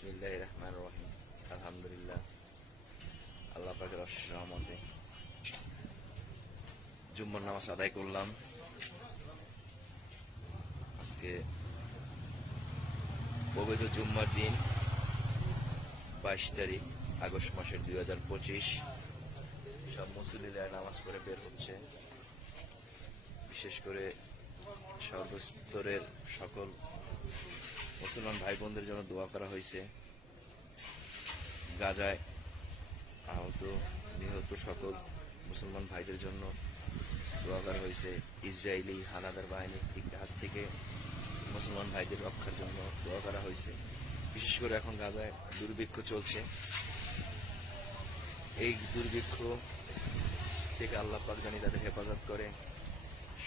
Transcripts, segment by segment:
বিসমিল্লাহির রহমানির রহিম। আলহামদুলিল্লাহ, আল্লাহ পাকের অশেষ রহমতে জুম্মার নামাজ আদায় করলাম। আজকে পবিত্র জুম্মার দিন, 22 তারিখ আগস্ট মাসের 2025। সব মুসল্লিরা নামাজ পড়ে বের হচ্ছে। বিশেষ করে সর্বস্তরের সকল মুসলমান ভাই বোনদের জন্য দোয়া করা হয়েছে। গাজায় আহত নিহত সকল মুসলমান ভাইদের জন্য দোয়া করা হয়েছে। ইসরায়েলি হানাদার বাহিনীর হাত থেকে মুসলমান ভাইদের রক্ষার জন্য দোয়া করা হয়েছে। বিশেষ করে এখন গাজায় দুর্ভিক্ষ চলছে। এই দুর্ভিক্ষ থেকে আল্লাহ পাক জানি তাদের হেফাজত করে,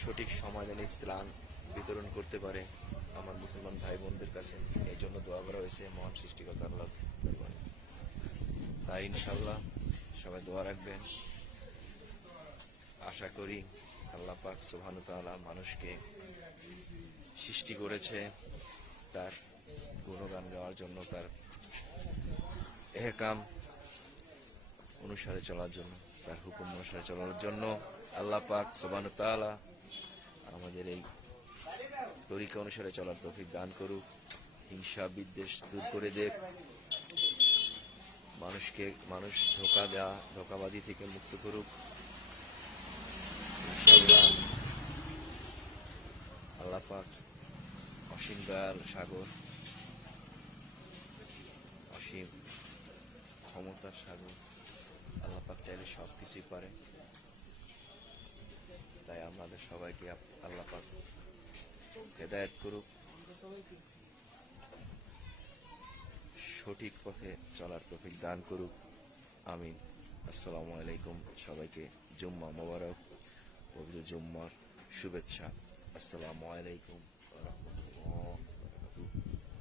সঠিক সময় জানি ত্রাণ বিতরণ করতে পারে আমার মুসলমান ভাই বোনদের কাছে। এই জন্য দোয়া করা হয়েছে মহান সৃষ্টিকর্তা আল্লাহ। তাই ইনশাআল্লাহ সবাই দোয়া রাখবেন। আশা করি আল্লাহ পাক সুবহানাহু ওয়া তাআলা মানুষকে সৃষ্টি করেছে তার গুণগান গাওয়ার জন্য, তার এহকাম অনুসারে চলার জন্য, তার হুকুম অনুসারে চলার জন্য। আল্লাহ পাক সুবহানাহু ওয়া তাআলা আমাদের এই তরিকা অনুসারে চলার তৌফিক দান করুক। হিংসা বিদ্বেষ দূর করে দেখ, মানুষ ধোঁকাবাদী থেকে মুক্ত করুক ইনশাআল্লাহ। আল্লাহ পাক অসীম দয়াল সাগর, অসীম ক্ষমতার সাগর। আল্লাহ পাক চাইলে সবকিছুই পারে। তাই আমাদের সবাইকে আল্লাহ পাক হেদায়েত করুক, সঠিক পথে চলার তৌফিক দান করুক। আমিন। আসসালামু আলাইকুম। সবাইকে জুম্মা মোবারক, পবিত্র জুম্মার শুভেচ্ছা। আসসালামু আলাইকুম।